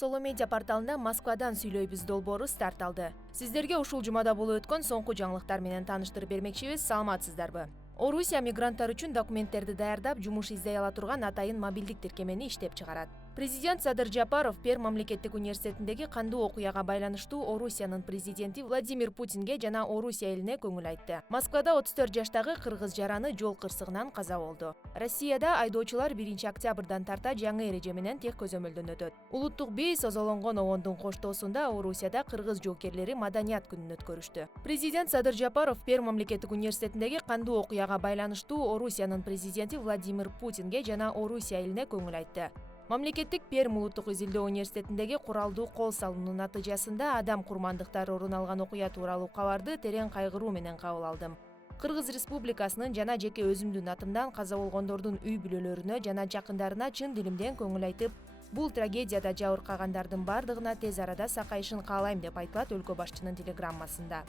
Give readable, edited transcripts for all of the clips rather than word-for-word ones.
Solo Media порталында Москвадан сүйлөйбүз долбоору старт алды. Сиздерге ушул жумада болуп өткөн соңку жаңылыктар менен тааныштырып бермекчибиз. Саламатсыздарбы? Орусия мигранттар үчүн документтерди даярдап, жумуш издей ала турган атайын мобилдик тиркемени иштеп чыгарат. Президент Садыр Жапаров Пермь мамлекеттик университетиндеги кандуу окуяга байланыштуу Орусиянын президенти Владимир Путинге жана Орусия элине көңүл айтты. Москвада 34 жаштагы кыргыз жараны жол кырсыгынан каза болду. Россияда айдоочулар 1 октябрдан тарта жаңы эреже менен тех көзөмөлдөн өтөт. Улуттук бий созолонгон обондун коштоосунда Орусияда кыргыз жоокерлери маданият күнүн өткөрүштү. Президент Садыр Жапаров Пермь мамлекеттик университетиндеги кандуу окуяга байланыштуу Орусиянын президенти Владимир Путинге жана Орусия элине көңүл айтты. Мамлекеттик Пермь улуттук изилдөө университетиндеги куралдуу кол салуунун натыйжасында адам курмандыктары орун алган окуя тууралуу кабарды терең кайгыруу менен кабыл алдым. Кыргыз Республикасынын жана жеке өзүмдүн атымдан каза болгондордун үй бүлөлөрүнө жана жакындарына чын дилимден көңүл айтып, бул трагедияда жабыркагандардын бардыгына тез арада сакайышын каалайм деп айтылат өлкө башчынын телеграммасында.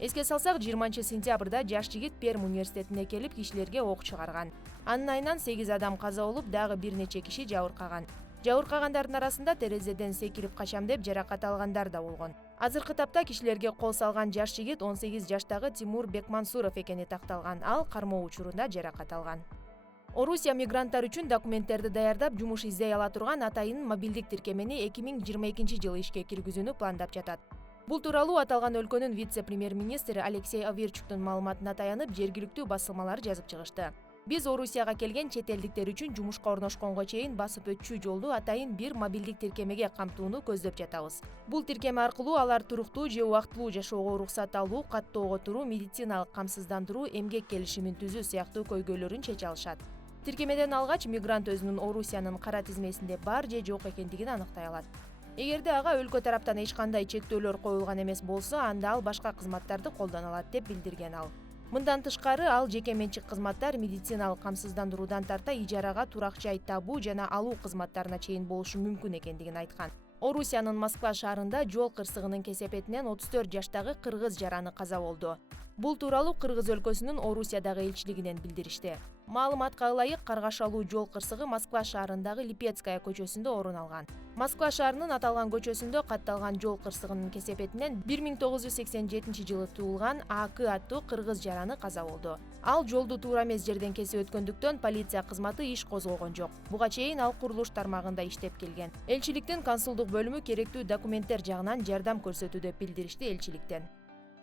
Эске салсак, 20-сентябрда жаш жигит Пермь университетине келип кишилерге ок чыгарган. Анын айынан 8 адам каза болуп, дагы бир нече киши жабыркаган. Жабыркагандардын арасында терезеден секирип качам деп жаракат алгандар да болгон. Азыркы тапта кишилерге кол салган жаш жигит 18 жаштагы Тимур Бекмансуров экени такталган. Ал кармоо учурунда жаракат алган. Орусия мигранттар үчүн документтерди даярдап, жумуш издей ала турган атайын мобилдик тиркемени 2022-жылы ишке киргизүүнү пландап жатат. Бул тууралуу аталган өлкөнүн вице-премьер-министри Алексей Аверчуктун маалыматына таянып, жергиликтүү басылмалар жазып чыгышты. Биз Орусияга келген чет элдиктер үчүн жумушка орношконго чейин басып өтчү жолду атайын бир мобилдик тиркемеге камтууну көздөп жатабыз. Бул тиркеме аркылуу алар туруктуу же убактылуу жашоого уруксат алуу, каттоого туруу, медициналык камсыздандыруу, эмгек келишимин түзүү сыяктуу көйгөйлөрүн чече алышат. Тиркемеден алгач мигрант өзүнүн Орусиянын кара тизмесинде бар же жок экендигин аныктай алат. Эгерде ага өлкө тараптан эч кандай чектөөлөр коюлган эмес болсо, анда ал башка кызматтарды колдоно алат деп билдирген ал. Мындан тышкары, ал жеке менчик кызматтар, медициналык камсыздандыруудан тарта ижарага турак жай табуу жана алуу кызматтарына чейин болушу мүмкүн экендигин айткан. Орусиянын Москва шаарында жол кырсыгынын кесепетинен 34 жаштагы кыргыз жараны каза болду. Бул тууралуу Кыргыз өлкөсүнүн Орусиядагы элчилигинен билдиришти. Маалыматка ылайык, каргашалуу жол кырсыгы Москва шаарындагы Липецкая көчөсүндө орун алган. Москва шаарынын аталган көчөсүндө катталган жол кырсыгынын кесепетинен 1987-жылы туулган АК аттуу кыргыз жараны каза болду. Ал жолду туура эмес жерден кесип өткөндүктөн полиция кызматы иш козгогон жок. Буга чейин ал курулуш тармагында иштеп келген. Элчиликтин консулдук бөлүмү керектүү документтер жагынан жардам көрсөтүү деп билдиришти элчиликтен.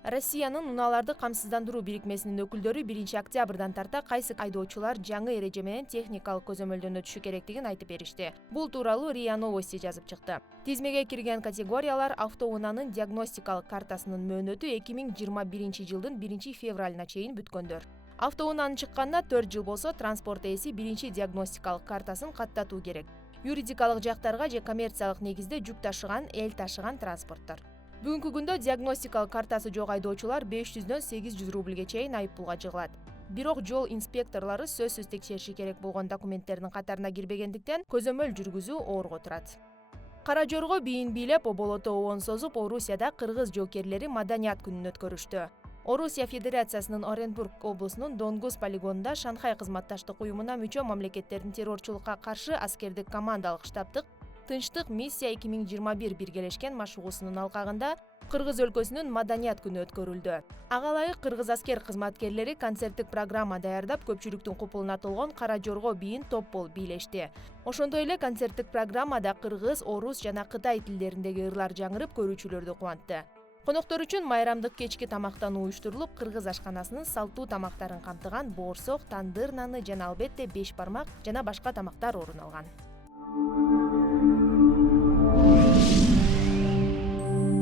Россиянын унааларды камсыздандыруу бирикмесинин өкүлдөрү 1 октябрдан тарта кайсы айдоочулар жаңы эреже менен техникалык көзөмөлдөн өтүшү керектигин айтып беришти. Бул тууралуу РИА Новости жазып чыкты. Тизмеге кирген категориялар автоунаанын диагностикалык картасынын мөөнөтү 2021-жылдын 1 февралына чейин бүткөндөр. Автоунаанын чыкканына 4 жыл болсо, транспорт ээси 1 диагностикалык картасын каттатуу керек. Юридикалык жактарга же коммерциялык негизде жүк ташыган, эл ташыган транспорттор. Бүгүнкү күндө диагностикалык картасы жок айдоочулар 500-дөн 800 рубльге чейин айыппулга жыгылат. Бирок жол инспекторлору сөзсүз текшериши керек болгон документтердин катарына кирбегендиктен көзөмөл жүргүзүү оорго турат. Кара жорго бийин бийлеп, оболото обон созуп, Орусияда кыргыз жоокерлери маданият күнүн өткөрүштү. Орусия Федерациясынын Оренбург облусунун Донгус полигонунда Шанхай кызматташтык уюмуна мүчө мамлекеттердин террорчулукка каршы аскердик командалык штабтык Тынчтык миссия 2021 биргелешкен машыгуусунун алкагында Кыргыз өлкөсүнүн маданият күнү өткөрүлдү. Ага ылайык кыргыз аскер кызматкерлери концерттик программа даярдап, көпчүлүктүн купулуна толгон кара жорго бийин топ болуп бийлешти. Ошондой эле концерттик программада кыргыз, орус жана кытай тилдериндеги ырлар жаңырып, көрүүчүлөрдү кубантты. Коноктор үчүн майрамдык кечки тамактануу уюштурулуп, кыргыз ашканасынын салттуу тамактарын камтыган боорсок, тандыр наны жана албетте беш бармак жана башка тамактар орун алган.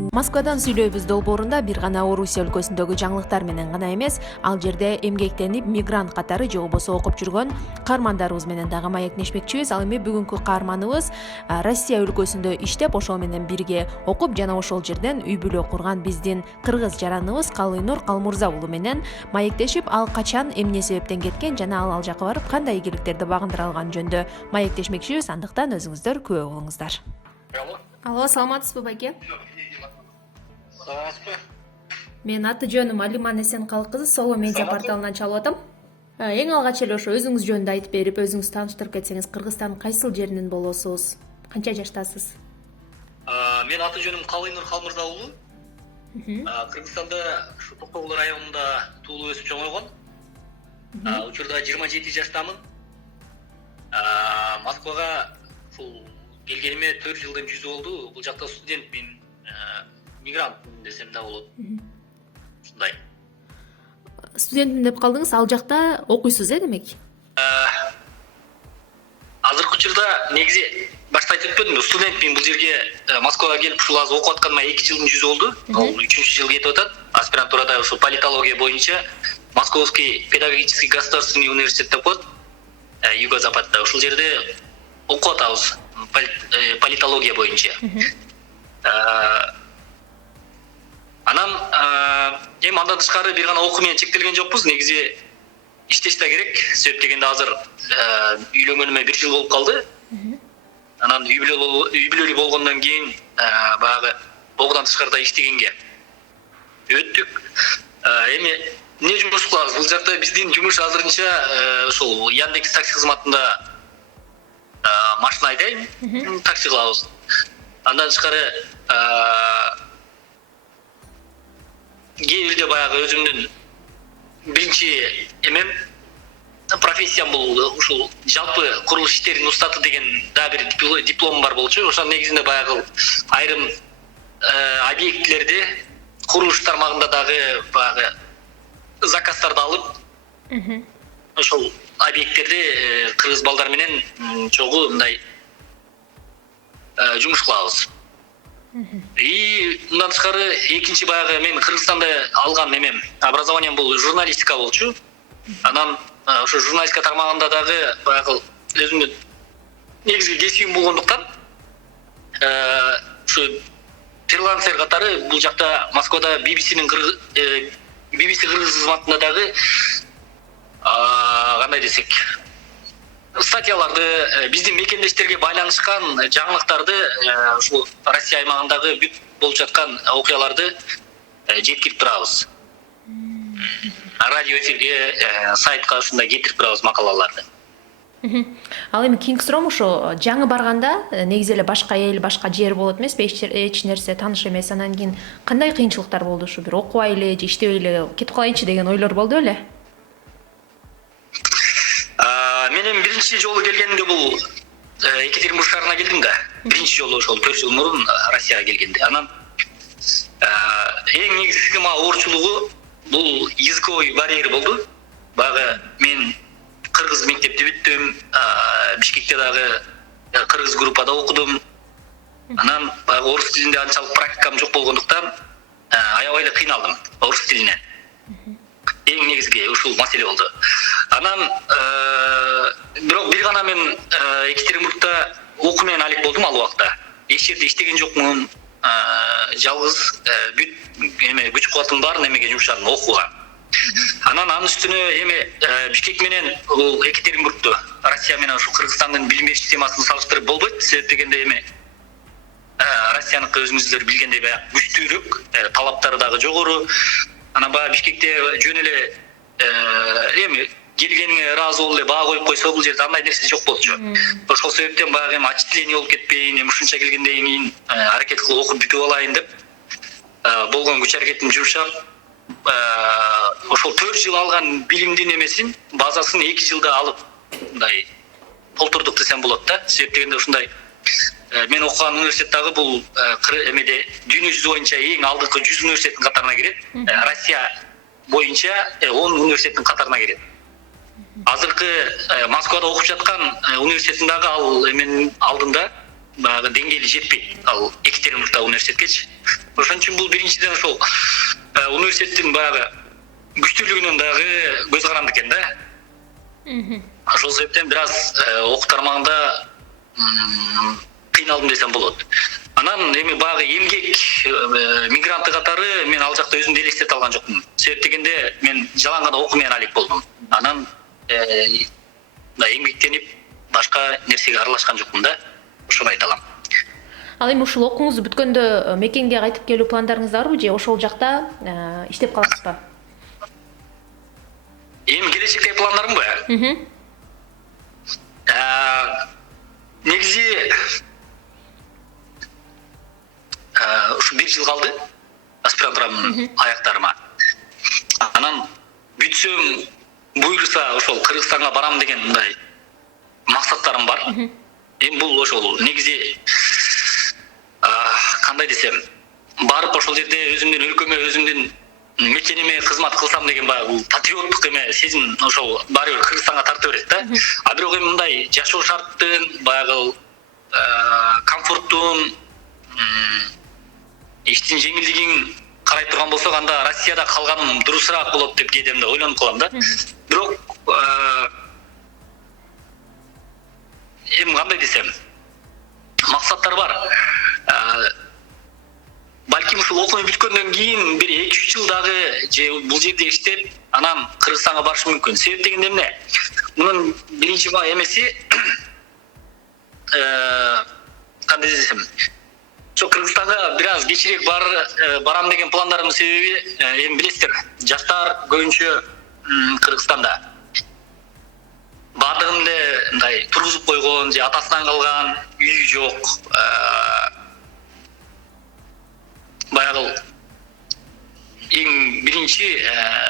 Москвадан сүйлөйбүз долбоорунда бир гана Орусия өлкөсүндөгү жаңылыктар менен гана эмес, ал жерде эмгектенип мигрант катары же болбосо окуп жүргөн каармандарыбыз менен дагы маектешмекчибиз. Ал эми бүгүнкү каарманыбыз Россия өлкөсүндө иштеп, ошол менен бирге окуп жана ошол жерден үй бүлө курган биздин кыргыз жараныбыз Калыйнур Калмурза уулу менен маектешип, ал качан, эмне себептен кеткен жана ал жака барып кандай ийгиликтерди багындыра алганы жөнүндө маектешмекчибиз. Андыктан өзүңүздөр күбө болуңуздар. Алло, саламатсызбы байке? Мен аты жөнүм Алиман Эсенкалык кызы, Solo Media порталынан чалып атам. Эң алгач эле ошо өзүңүз жөнүндө айтып берип, өзүңүз тааныштырып кетсеңиз, Кыргызстандын кайсыл жеринен болосуз? Канча жаштасыз? Мен аты жөнүм Калайнур Халмырза уулу. Кыргызстанда Токтогул районунда туулуп өсүп чоңойгон. Учурда 27 жаштамын. Москвага ушул келгениме 4 жылдын жүзү болду. Бул жакта студентмин, мигрант десем да болот. Ушундай. Студентмин деп калдыңыз, ал жакта окуйсуз демек? Азыркы учурда негизи башта айтып өтпөдүмбү, студентмин. Бул жерге Москвага келип ушул азыр окуп атканыма 2 жылдын жүзү болду. Ал 3-жыл кетип атат. Аспирантурада ушул политология боюнча Московский педагогический государственный университет деп коет. Юго-западта ушул жерде окуп атабыз политология боюнча. Анан эми андан тышкары бир гана окуу менен чектелген жокпуз. Негизи иштеш да керек. Себеп дегенде азыр үйлөнгөнүмө 1 жыл болуп калды. Анан үй бүлөлүү болгондон кийин баягы окуудан тышкарыда иштегенге өттүк. Эми эмне жумуш кылабыз? Бул жакта биздин жумуш азырынча ушул Яндекс такси кызматында машина айдайм, такси кылабыз. Андан тышкары кээ бирде баягы өзүмдүн биринчи эмем профессиям бул ушул жалпы курулуш иштеринин устаты деген да бир дипломум бар болчу. Ошонун негизинде баягы айрым объектилерде курулуш тармагында дагы баягы заказдарды алып, ошол объекттерде кыргыз балдар менен чогуу мындай жумуш кылабыз. И мындан тышкары экинчи баягы мен Кыргызстанда алган эмем образованием бул журналистика болчу. Анан ошо журналистика тармагында дагы баягы өзүмдүн негизги кесибим болгондуктан ушу фрилансер катары бул жакта Москвада BBC кыргыз кызматында дагы кандай десек статьяларды, биздин мекендештерге байланышкан жаңылыктарды, ушул Россия аймагындагы бүт болуп жаткан окуяларды жеткирип турабыз. Радио эфирге, сайтка ушундай кетирип турабыз макалаларды. Ал эми кийинки суроом ошо жаңы барганда негизи эле башка эл, башка жер болот эмеспи, эч нерсе тааныш эмес. Анан кийин кандай кыйынчылыктар болду? Ушу бир окубай эле же иштебей эле кетип калайынчы деген ойлор болду беле? Мен эми биринчи жолу келгенде бул Екатеринбург шаарына келдим да. Биринчи жолу ошол 4 жыл мурун Россияга келгенде. Анан эң негизги мага оорчулугу бул языковой барьер болду. Баягы мен кыргыз мектепти бүттүм, Бишкекте дагы кыргыз группада окудум. Анан баягы орус тилинде анчалык практикам жок болгондуктан аябай эле кыйналдым орус тилинен. Эң негизги ушул маселе болду. Анан бирок бир гана мен Екатеринбургда окуу менен алек болдум ал убакта. Эч жерде иштеген жокмун. Жалгыз бүт эме күч кубатымдын баарын эмеге жумшадым, окууга. Анан үстүнө эми Бишкек менен бул Екатеринбургду Россия менен ушул Кыргызстандын билим бериш системасын салыштырып болбойт. Себеп дегенде эми Россияныкы өзүңүздөр билгендей баягы күчтүүрөөк, талаптары дагы жогору. Анан баягы Бишкекте жөн эле эми келгениңе ыраазы болуп эле баа коюп койсо бул жерде андай нерсе жок болчу. Ошол себептен баягы эми отчисление болуп кетпейин, эми ушунча келгенден кийин аракет кылып окуп бүтүп алайын деп болгон күч аракетимди жумшап ошол 4 жыл алган билимдин эмесин, базасын 2 жылда алып мындай толтурдук десем болот да. Себеп дегенде ушундай мен окуган университет дагы бул эмеде дүйнө жүзү боюнча эң алдыңкы 100 университеттин катарына кирет. Россия боюнча 10 университеттин катарына кирет. Азыркы Москвада окуп жаткан университетин дагы ал эменин алдында баягы деңгээли жетпейт. Ал Екатеринбургда университеткечи. Ошон үчүн бул биринчиден ошол университеттин баягы күчтүүлүгүнөн дагы көз каранды экен да. Ошол себептен бир аз окуу тармагында кыйналдым десем болот. Анан эми баягы эмгек мигранты катары мен ал жакта өзүмдү элестете алган жокмун. Себеп дегенде мен жалаң гана окуу менен алек болдум. Анан эмгектенип башка нерсеге аралашкан жокмун да. Ошону айта алам. Ал эми ушул окууңуз бүткөндө мекенге кайтып келүү пландарыңыз барбы же ошол жакта иштеп каласызбы? Эми келечектеги пландарымбы? Негизи ушу 1 жыл калды аспирантурамдын аяктарыма. Анан бүтсөм буйруса ошол Кыргызстанга барам деген мындай максаттарым бар. Эми бул ошол негизи кандай десем, барып ошол жерде өзүмдүн өлкөмө, өзүмдүн мекениме кызмат кылсам деген бул патриоттук эме сезим ошол баары бир Кыргызстанга тартып берет да. А бирок эми мындай жашоо шарттын, баягы комфорттун, иштин жеңилдигин карай турган болсок, анда Россияда калганым дурусураак болот деп кээде ойлонуп калам да. Бирок эми кандай десем, максаттар бар. Балким ушул окууну бүткөндөн кийин бир 2-3 жыл дагы же бул жерде иштеп, анан Кыргызстанга барышым мүмкүн. Себеп дегенде эмне? Мунун биринчи эмеси кандай десем, ошо Кыргызстанга бир аз кечирээк барам деген пландарымдын себеби, эми билесиздер, жаштар көбүнчө Кыргызстанда баардыгын эле мындай тургузуп койгон же атасынан калган үйү жок. Баягы эң биринчи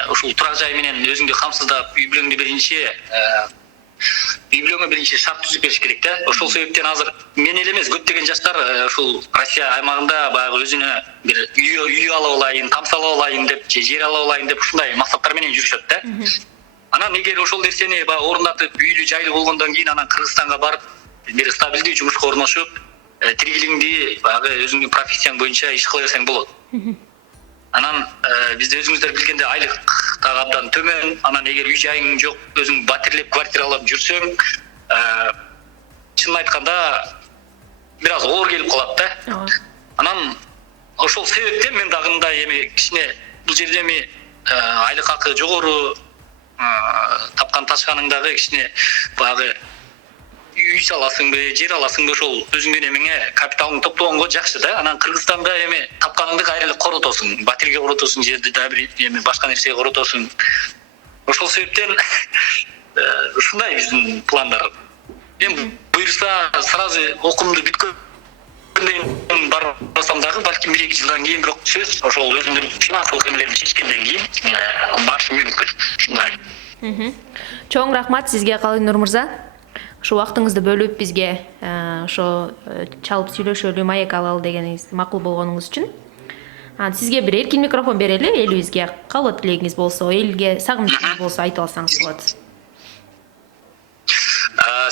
ушул турак жай менен өзүңдү камсыздап, үй бүлөңдү биринчи шарт түзүп бериш керек да. Ошол себептен азыр мен эле эмес, көптөгөн жаштар ушул Россия аймагында баягы өзүнө бир үй алып алайын, тамсалап алайын деп, же жер алып алайын деп ушундай максаттар менен жүрүшөт да. Анан эгер ошол нерсени баягы орундатып, үйлүү жайлуу болгондон кийин анан Кыргызстанга барып, бир стабилдүү жумушка орношуп, тиригилиңди баягы өзүңдүн профессияң боюнча иш кыла берсең болот. Анан бизде өзүңүздөр билгендей айлык дагы абдан төмөн. Анан эгер үй жайың жок, өзүң батирлеп квартиралап жүрсөң, чынын айтканда бир аз оор келип калат да. Анан ошол себептен мен дагы мындай эми кичине бул жерде эми айлык акы жогору, тапкан ташканыңдагы кичине баягы үй саласыңбы, жер аласыңбы, ошол өзүңдүн эмеңе капиталыңды топтогонго жакшы да. Анан Кыргызстанда эми тапканыңды кайра эле коротосуң, батирге коротосуң, жерди да бир эми башка нерсеге коротосуң. Ошол себептен ушундай биздин пландар. Эми буйруса сразу окуумду бүткөндөн кийин барсам дагы балким 1-2 жылдан кийин, бирок сөз ошол өзүмдүн финансылык эмелерди чечкенден кийин барышым мүмкүн. Ушундай. Чоң рахмат сизге, Калыйнур мырза. Ошо убактыңызды бөлүп бизге ошо чалып сүйлөшөлү, маек алалы дегениңиз макул болгонуңуз үчүн. Сизге бир эркин микрофон берели, элибизге каалоо тилегиңиз болсо, элге сагынычыңыз болсо айтып алсаңыз болот.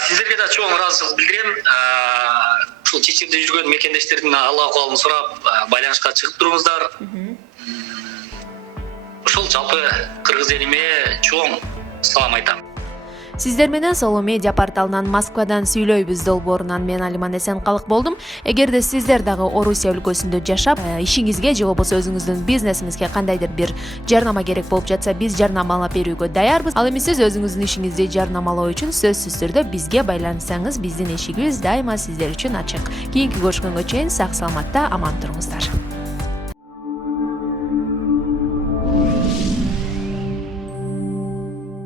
Сиздерге да чоң ыраазычылык билдирем. Ушул чет жерде жүргөн мекендештердин ал акыбалын сурап, байланышка чыгып туруңуздар. Ошол жалпы кыргыз элиме чоң салам айтам. Сиздер менен Соло медиа порталынан Москвадан сүйлөйбүз долбоорунан мен Алиман Эсенкалык болдум. Эгерде сиздер дагы Орусия өлкөсүндө жашап, ишиңизге же болбосо өзүңүздүн бизнесиңизге кандайдыр бир жарнама керек болуп жатса, биз жарнамалап берүүгө даярбыз. Ал эми сиз өзүңүздүн ишиңизди жарнамалоо үчүн сөзсүз түрдө бизге байланышсаңыз, биздин эшигибиз дайыма сиздер үчүн ачык. Кийинки көрүшкөнгө чейин сак саламатта аман туруңуздар.